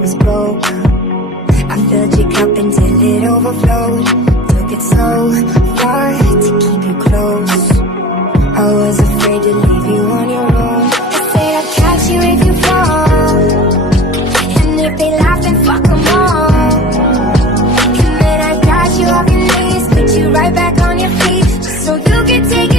was broke. I filled your cup until it overflowed. Took it so far to keep you close. I was afraid to leave you on your own. I said I'd catch you if you fall, and if they laugh then fuck them all. And then I got you off your knees, put you right back on your feet, just so you could take